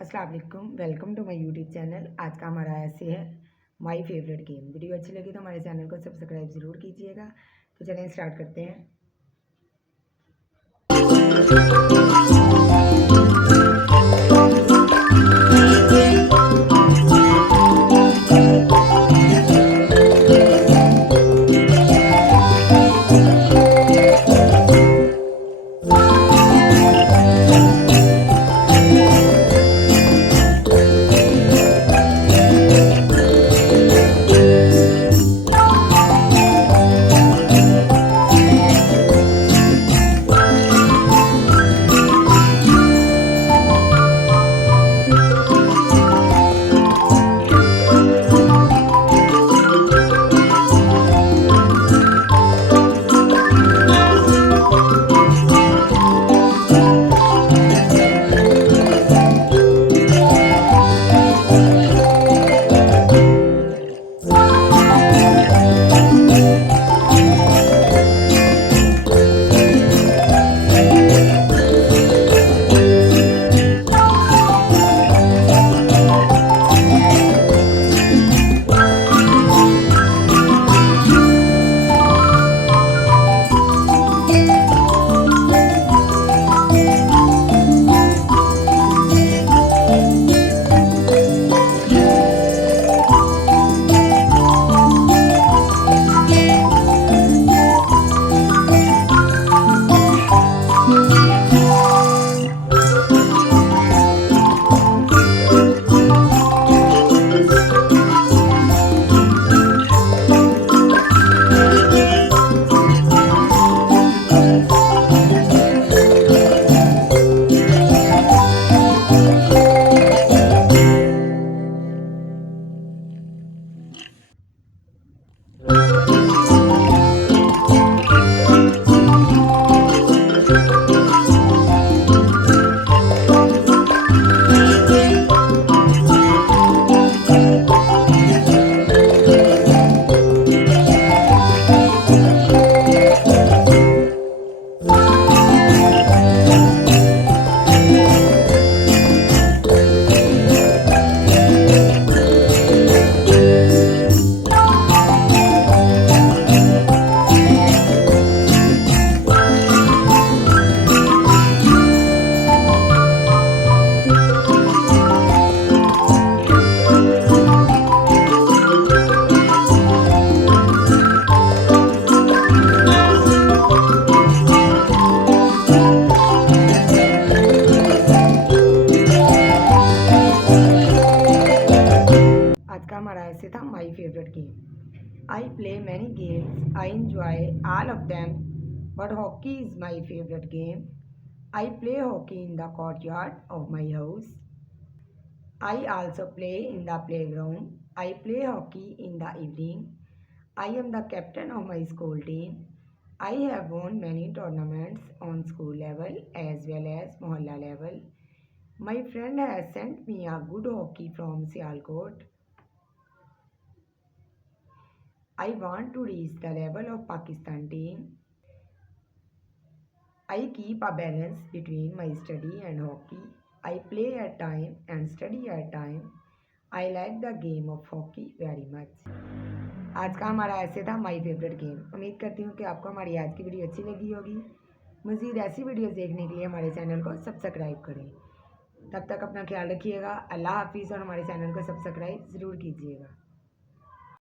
अस्सलाम वालेकुम, welcome to my YouTube channel. आज का हमारा ऐसे है माय फेवरेट गेम। वीडियो अच्छी लगी तो हमारे चैनल को सब्सक्राइब ज़रूर कीजिएगा। तो चलिए स्टार्ट करते हैं। आज का हमारा ऐसे था my favourite game. I play many games, I enjoy all of them, but hockey is my favourite game. I play hockey in the courtyard of my house. I also play in the playground. I play hockey in the evening. I am the captain of my school team. I have won many tournaments on school level as well as mohalla level. My friend has sent me a good hockey from Sialkot. I want to reach the level of Pakistan team. I keep a balance between my study and hockey. I play at time and study at time. I like the game of hockey very much. आज का हमारा ऐसे था my favourite game. उम्मीद करती हूँ कि आपको हमारी आज की वीडियो अच्छी लगी होगी। मज़ीद ऐसी वीडियोस देखने के लिए हमारे चैनल को सब्सक्राइब करें। तब तक अपना ख्याल रखिएगा। अल्लाह हाफिज़ और हमारे चैनल को सब्सक्राइब ज़रूर कीजिएगा।